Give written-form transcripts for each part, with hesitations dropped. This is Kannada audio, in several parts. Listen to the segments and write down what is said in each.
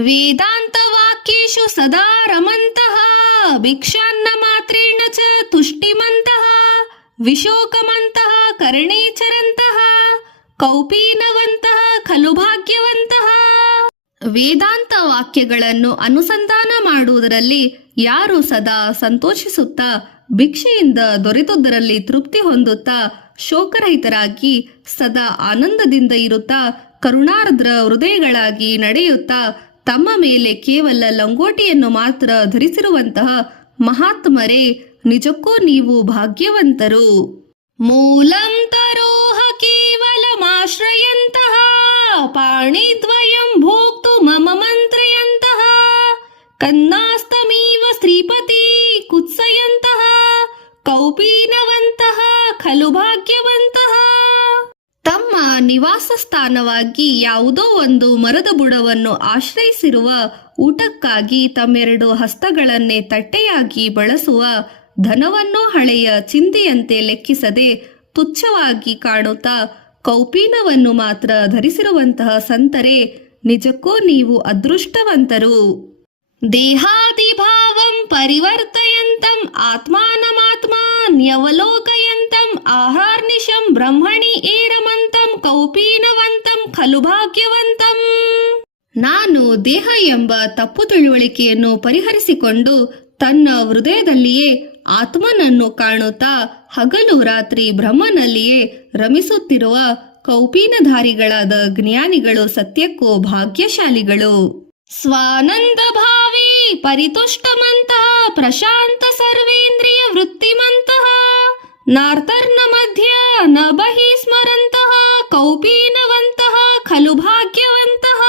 ವೇದಾಂತವಾಕ್ಯೇಷು ಸದಾ ರಮಂತಃ ಭಿಕ್ಷಾನ್ನ ಮಾತ್ರೇಣ ಚ ತುಷ್ಟಿಮಂತಃ ವಿಶೋಕಮಂತಃ ಕರ್ಣೇ ಚರಂತಃ ಕೌಪೀನವಂತಃ ಖಲು ಭಾಗ್ಯವಂತಃ. ವೇದಾಂತ ವಾಕ್ಯಗಳನ್ನು ಅನುಸಂಧಾನ ಮಾಡುವುದರಲ್ಲಿ ಯಾರು ಸದಾ ಸಂತೋಷಿಸುತ್ತಾ ಭಿಕ್ಷೆಯಿಂದ ದೊರೆತುದರಲ್ಲಿ ತೃಪ್ತಿ ಹೊಂದುತ್ತಾ ಶೋಕರಹಿತರಾಗಿ ಸದಾ ಆನಂದದಿಂದ ಇರುತ್ತಾ ಕರುಣಾರ್ದ್ರ ಹೃದಯಗಳಾಗಿ ನಡೆಯುತ್ತಾ ತಮ್ಮ ಮೇಲೆ ಕೇವಲ ಲಂಗೋಟಿಯನ್ನು ಮಾತ್ರ ಧರಿಸಿರುವಂತಹ ಮಹಾತ್ಮರೇ, ನಿಜಕ್ಕೂ ನೀವು ಭಾಗ್ಯವಂತರು. ಮೂಲಂ ತರೋಹ ಕೇವಲಮಾಶ್ರಯಂತಹ ಪಾಣಿದ್ವಯಂ ಭೋಕ್ತು ಮಮ ಮಂತ್ರಯಂತಹ ಕನ್ನಾಸ್ತಮೀವ ಶ್ರೀಪತಿ ಕುತ್ಸಯಂತಹ ಕೌಪೀನವಂತಹ ಖಲು ಭಾಗ್ಯವಂತಹ. ತಮ್ಮ ನಿವಾಸ ಸ್ಥಾನವಾಗಿ ಯಾವುದೋ ಒಂದು ಮರದ ಬುಡವನ್ನು ಆಶ್ರಯಿಸಿರುವ ಊಟಕ್ಕಾಗಿ ತಮ್ಮೆರಡು ಹಸ್ತಗಳನ್ನೇ ತಟ್ಟೆಯಾಗಿ ಬಳಸುವ ಧನವನ್ನು ಹಳೆಯ ಚಿಂದಿಯಂತೆ ಲೆಕ್ಕಿಸದೆ ತುಚ್ಛವಾಗಿ ಕಾಣುತ್ತಾ ಕೌಪೀನವನ್ನು ಮಾತ್ರ ಧರಿಸಿರುವಂತಹ ಸಂತರೇ, ನಿಜಕ್ಕೂ ನೀವು ಅದೃಷ್ಟವಂತರು. ದೇಹಾದಿಭಾವಂ ಪರಿವರ್ತಯಂತಂ ಆತ್ಮಾನಮಾತ್ಮಾನ್ಯವಲೋಕಯಂತಂ ಆಹಾರ್ನಿಶಂ ಬ್ರಹ್ಮಣಿ ಏರಮಂತಂ ಕೌಪೀನವಂತಂ ಖಲು ಭಾಗ್ಯವಂತಂ. ನಾನು ದೇಹ ಎಂಬ ತಪ್ಪು ತಿಳುವಳಿಕೆಯನ್ನು ಪರಿಹರಿಸಿಕೊಂಡು ತನ್ನ ಹೃದಯದಲ್ಲಿಯೇ ಆತ್ಮನನ್ನು ಕಾಣುತ್ತಾ ಹಗಲು ರಾತ್ರಿ ಬ್ರಹ್ಮನಲ್ಲಿಯೇ ರಮಿಸುತ್ತಿರುವ ಕೌಪೀನಧಾರಿಗಳಾದ ಜ್ಞಾನಿಗಳು ಸತ್ಯಕ್ಕೂ ಭಾಗ್ಯಶಾಲಿಗಳು. ಸ್ವಾನಂದ ಭಾವೇ ಪರಿತುಷ್ಟಮಂತಹ ಪ್ರಶಾಂತ ಸರ್ವೇಂದ್ರಿಯ ವೃತ್ತಿಮಂತಹ ನಾರ್ತರ್ನ ಮಧ್ಯ ನ ಬಹಿ ಸ್ಮರಂತಹ ಕೌಪೀನವಂತಹ ಖಲು ಭಾಗ್ಯವಂತಹ.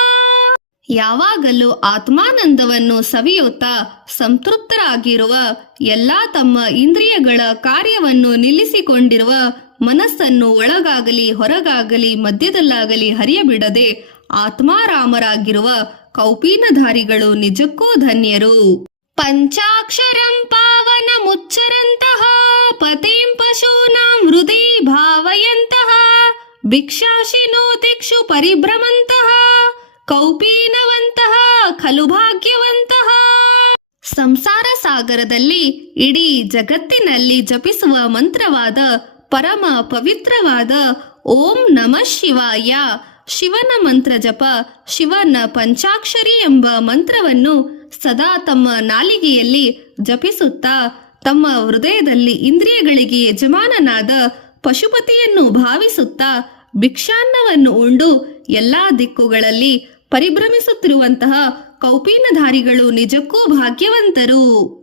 ಯಾವಾಗಲೂ ಆತ್ಮಾನಂದವನ್ನು ಸವಿಯುತ್ತಾ ಸಂತೃಪ್ತರಾಗಿರುವ ಎಲ್ಲಾ ತಮ್ಮ ಇಂದ್ರಿಯಗಳ ಕಾರ್ಯವನ್ನು ನಿಲ್ಲಿಸಿಕೊಂಡಿರುವ ಮನಸ್ಸನ್ನು ಒಳಗಾಗಲಿ ಹೊರಗಾಗಲಿ ಮಧ್ಯದಲ್ಲಾಗಲಿ ಹರಿಯಬಿಡದೆ ಆತ್ಮಾರಾಮರಾಗಿರುವ ಕೌಪೀನಧಾರಿಗಳು ನಿಜಕ್ಕೂ ಧನ್ಯರು. ಪಂಚಾಕ್ಷರಂ ಪಾವನ ಮುಚ್ಚರಂತಹ ಪತಿಂ ಪಶೂನಾಂ ಹೃದಯ ಭಾವಯಂತಹ ಭಿಕ್ಷಾಶಿನೋ ದಿಕ್ಷು ಪರಿಭ್ರಮಂತಹ ಕೌಪೀನವಂತಹ ಖಲು ಭಾಗ್ಯವಂತಹ. ಸಂಸಾರ ಸಾಗರದಲ್ಲಿ ಇಡೀ ಜಗತ್ತಿನಲ್ಲಿ ಜಪಿಸುವ ಮಂತ್ರವಾದ ಪರಮ ಪವಿತ್ರವಾದ ಓಂ ನಮಃ ಶಿವಾಯ, ಶಿವನ ಮಂತ್ರ ಜಪ, ಶಿವನ ಪಂಚಾಕ್ಷರಿ ಎಂಬ ಮಂತ್ರವನ್ನು ಸದಾ ತಮ್ಮ ನಾಲಿಗೆಯಲ್ಲಿ ಜಪಿಸುತ್ತಾ ತಮ್ಮ ಹೃದಯದಲ್ಲಿ ಇಂದ್ರಿಯಗಳಿಗೆ ಯಜಮಾನನಾದ ಪಶುಪತಿಯನ್ನು ಭಾವಿಸುತ್ತಾ ಭಿಕ್ಷಾನ್ನವನ್ನು ಉಂಡು ಎಲ್ಲಾ ದಿಕ್ಕುಗಳಲ್ಲಿ ಪರಿಭ್ರಮಿಸುತ್ತಿರುವಂತಹ ಕೌಪೀನಧಾರಿಗಳು ನಿಜಕ್ಕೂ ಭಾಗ್ಯವಂತರು.